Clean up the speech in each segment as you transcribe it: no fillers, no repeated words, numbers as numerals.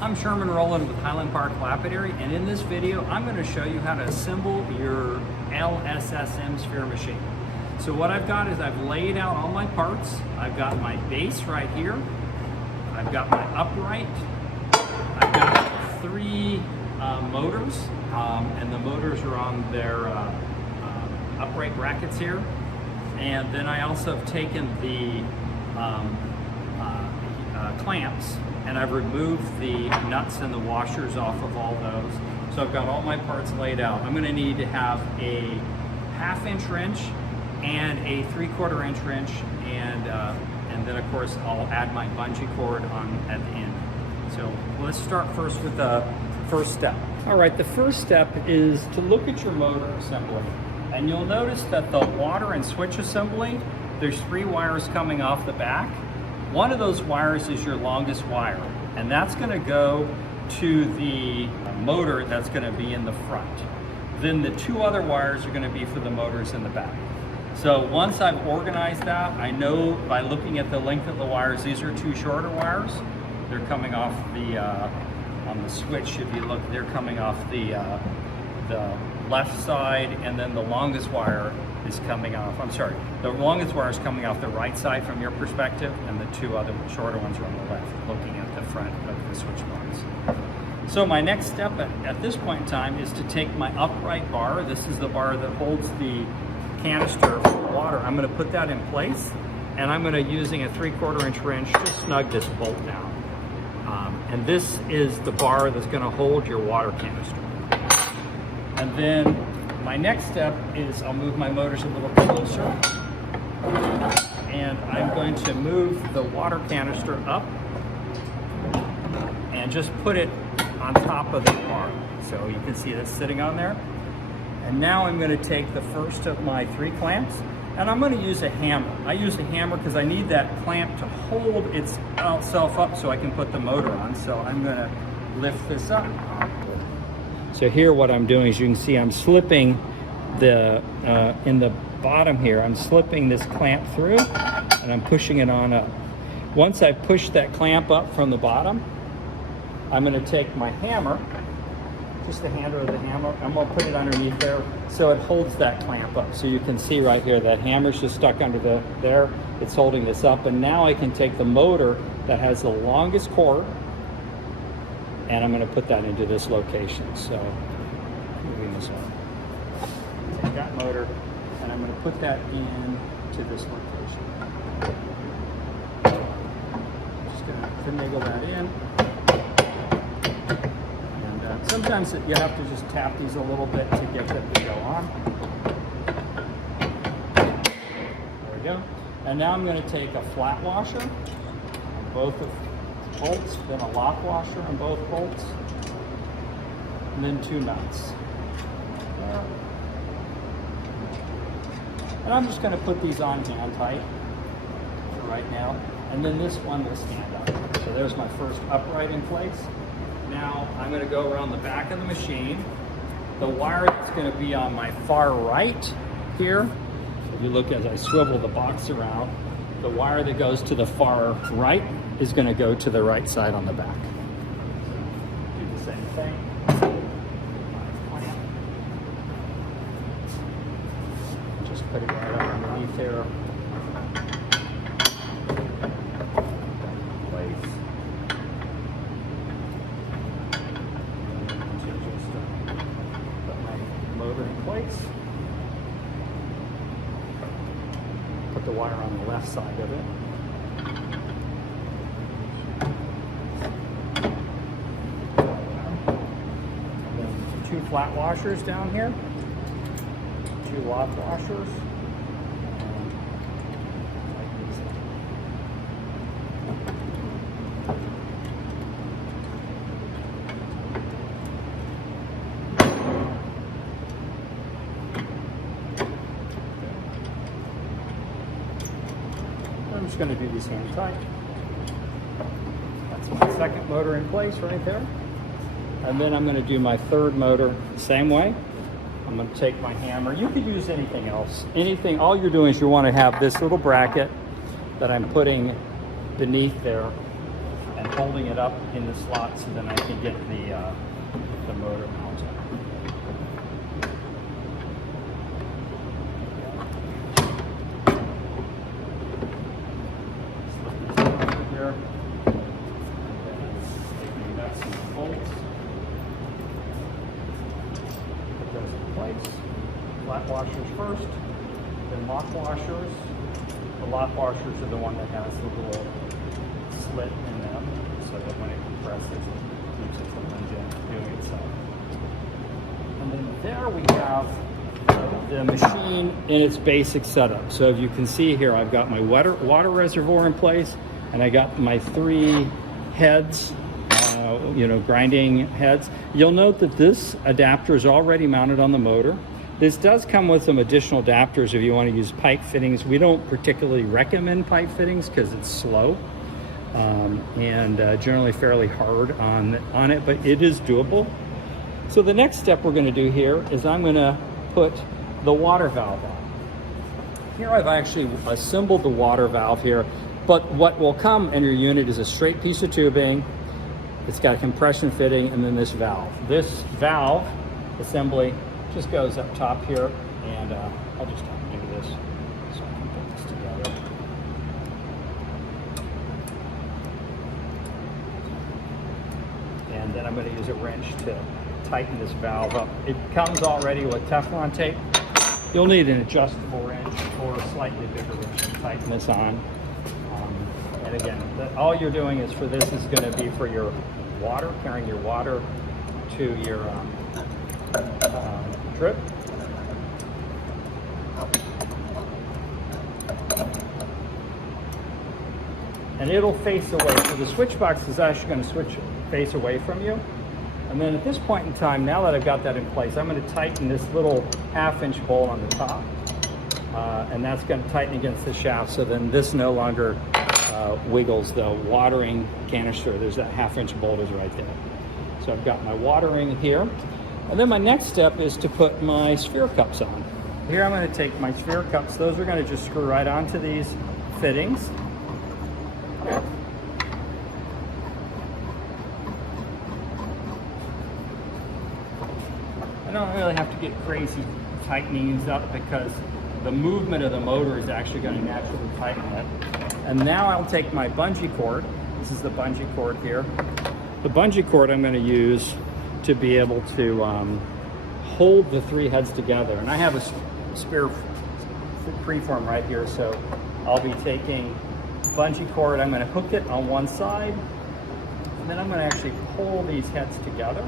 I'm Sherman Rowland with Highland Park Lapidary, and in this video I'm going to show you how to assemble your LSSM sphere machine. So what I've got is I've laid out all my parts. I've got my base right here. I've got my upright. I've got three motors, and the motors are on their upright brackets here. And then I also have taken the clamps, and I've removed the nuts and the washers off of all those. So I've got all my parts laid out. I'm going to need to have a 1/2 inch wrench and a 3/4 inch wrench, and then of course I'll add my bungee cord on at the end. So let's start first with the first step. All right, the first step is to look at your motor assembly, and you'll notice that the water and switch assembly, there's 3 wires coming off the back. One of those wires is your longest wire, and that's going to go to the motor that's going to be in the front. Then the 2 other wires are going to be for the motors in the back. So once I've organized that, I know by looking at the length of the wires, these are 2 shorter wires. They're coming off the, on the switch, if you look, they're coming off the left side, and then the longest wire is coming off, the longest wire is coming off the right side from your perspective, and the 2 other shorter ones are on the left, looking at the front of the switch box. So my next step at this point in time is to take my upright bar. This is the bar that holds the canister for water. I'm going to put that in place, and I'm going to using a 3/4 inch wrench to snug this bolt down. And this is the bar that's going to hold your water canister. And then my next step is I'll move my motors a little closer, and I'm going to move the water canister up and just put it on top of the bar. So you can see this sitting on there. And now I'm going to take the first of my 3 clamps, and I'm going to use a hammer. I use a hammer because I need that clamp to hold itself up so I can put the motor on. So I'm going to lift this up. So here what I'm doing is, you can see I'm slipping the, in the bottom here, I'm slipping this clamp through, and I'm pushing it on up. Once I push that clamp up from the bottom, I'm going to take my hammer, just the handle of the hammer, I'm going to put it underneath there so it holds that clamp up. So you can see right here that hammer's just stuck under there, it's holding this up. And now I can take the motor that has the longest cord, and I'm going to put that into this location. So moving this up, take that motor, and I'm going to put that into this location. Just going to finagle that in. And sometimes you have to just tap these a little bit to get them to go on. There we go. And now I'm going to take a flat washer on both of bolts, then a lock washer on both bolts, and then 2 nuts. And I'm just going to put these on hand tight for right now, and then this one will stand up. So there's my first upright in place. Now I'm going to go around the back of the machine. The wire that's going to be on my far right here, if you look as I swivel the box around, the wire that goes to the far right is going to go to the right side on the back. Do the same thing. Just put it right up underneath there. Place. Put my motor in place. Put the wire on the left side of it. 2 flat washers down here, 2 lock washers, I'm just going to do these hand tight. That's my second motor in place right there. And then I'm going to do my 3rd motor the same way. I'm going to take my hammer. You could use anything else. Anything, all you're doing is you want to have this little bracket that I'm putting beneath there, and holding it up in the slot so then I can get the motor mounted. Slip this over here. And then taking nuts and bolts. Put those in place. Flat washers first, then lock washers. The lock washers are the one that has the little slit in them, so that when it compresses, it keeps it from doing itself. And then there we have the machine in its basic setup. So if you can see here, I've got my water reservoir in place, and I got my 3 heads, grinding heads. You'll note that this adapter is already mounted on the motor. This does come with some additional adapters if you want to use pipe fittings. We don't particularly recommend pipe fittings because it's slow and generally fairly hard on it, but it is doable. So the next step we're going to do here is I'm going to put the water valve on. Here I've actually assembled the water valve here, but what will come in your unit is a straight piece of tubing. It's got a compression fitting and then this valve. This valve assembly just goes up top here, and I'll just have to do this so I can put this together. And then I'm going to use a wrench to tighten this valve up. It comes already with Teflon tape. You'll need an adjustable wrench or a slightly bigger wrench to tighten this on. And again, all you're doing is for this is going to be for your water, carrying your water to your drip. And it'll face away. So the switch box is actually going to face away from you. And then at this point in time, now that I've got that in place, I'm going to tighten this little 1/2-inch bolt on the top. And that's going to tighten against the shaft, so then this no longer wiggles the watering canister. There's that 1/2-inch bolt is right there. So I've got my watering here. And then my next step is to put my sphere cups on. Here I'm going to take my sphere cups. Those are going to just screw right onto these fittings. I don't really have to get crazy tightening these up because the movement of the motor is actually going to naturally tighten it. And now I'll take my bungee cord. This is the bungee cord here. The bungee cord I'm going to use to be able to hold the 3 heads together. And I have a spare preform right here, so I'll be taking bungee cord. I'm going to hook it on one side, and then I'm going to actually pull these heads together.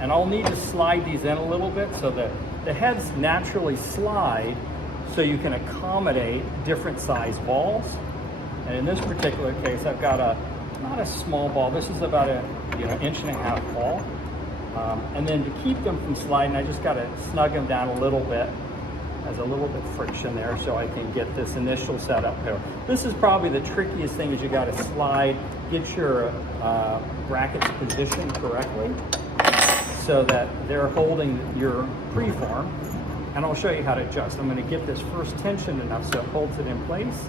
And I'll need to slide these in a little bit so that the heads naturally slide so you can accommodate different size balls. And in this particular case, I've got not a small ball. This is about a 1.5-inch ball. And then to keep them from sliding, I just got to snug them down a little bit. There's a little bit of friction there so I can get this initial setup here. This is probably the trickiest thing, is you got to slide, get your brackets positioned correctly so that they're holding your preform. And I'll show you how to adjust. I'm going to get this first tension enough so it holds it in place.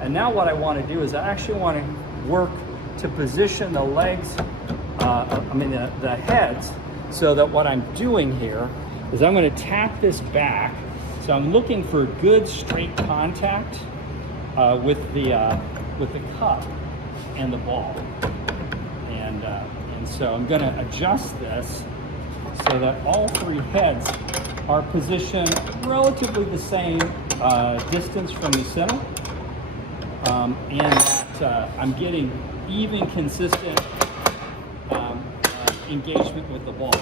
And now what I want to do is I actually want to work to position the legs, the heads, so that what I'm doing here is I'm going to tap this back. So I'm looking for good straight contact with the cup and the ball. And so I'm going to adjust this so that all 3 heads are positioned relatively the same distance from the center, and that I'm getting even consistent engagement with the ball.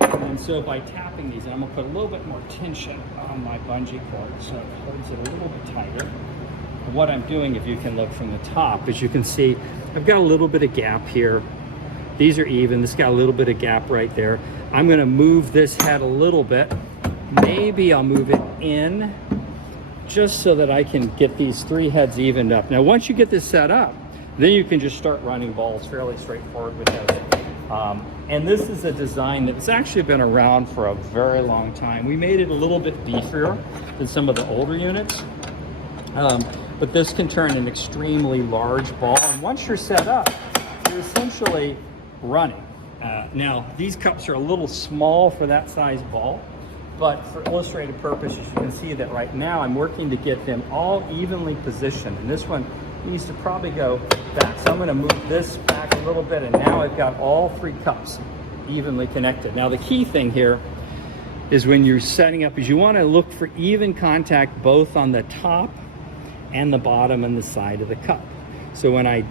And so by tapping these, and I'm going to put a little bit more tension on my bungee cord so it holds it a little bit tighter. And what I'm doing, if you can look from the top, as you can see, I've got a little bit of gap here. These are even. This got a little bit of gap right there. I'm going to move this head a little bit. Maybe I'll move it in just so that I can get these 3 heads evened up. Now, once you get this set up, then you can just start running balls fairly straightforward with this. And this is a design that's actually been around for a very long time. We made it a little bit beefier than some of the older units. but this can turn an extremely large ball. And once you're set up, you're essentially running. Now, these cups are a little small for that size ball, but for illustrative purposes, you can see that right now I'm working to get them all evenly positioned. And this one needs to probably go back. So I'm gonna move this back a little bit, and now I've got all 3 cups evenly connected. Now the key thing here is when you're setting up is you wanna look for even contact both on the top and the bottom and the side of the cup. So when I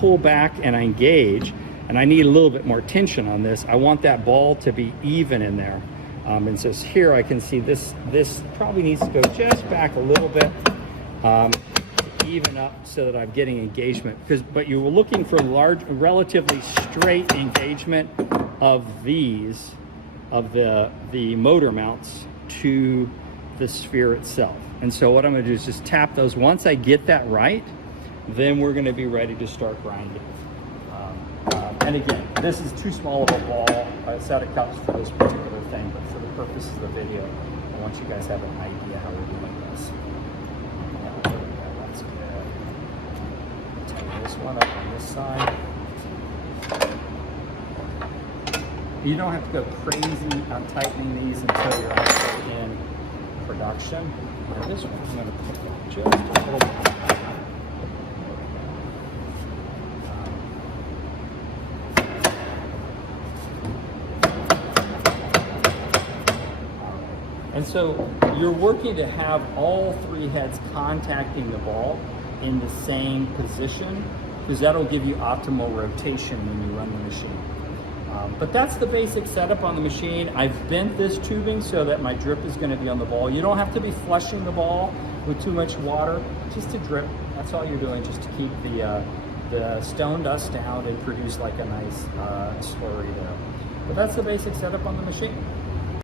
pull back and I engage, and I need a little bit more tension on this, I want that ball to be even in there. And so here I can see this probably needs to go just back a little bit to even up so that I'm getting engagement. But you were looking for relatively straight engagement of the motor mounts to the sphere itself. And so what I'm gonna do is just tap those. Once I get that right, then we're gonna be ready to start grinding. And again, this is too small of a ball, a set of cups for this particular thing, but for the purposes of the video, I want you guys to have an idea how we're doing this. That's good. Take this one up on this side. You don't have to go crazy on tightening these until you're actually in production. Now this one, I'm going to pick up just a little bit. And so you're working to have all 3 heads contacting the ball in the same position, because that'll give you optimal rotation when you run the machine. But that's the basic setup on the machine. I've bent this tubing so that my drip is going to be on the ball. You don't have to be flushing the ball with too much water, just to drip. That's all you're doing, just to keep the stone dust down and produce like a nice slurry there. But that's the basic setup on the machine.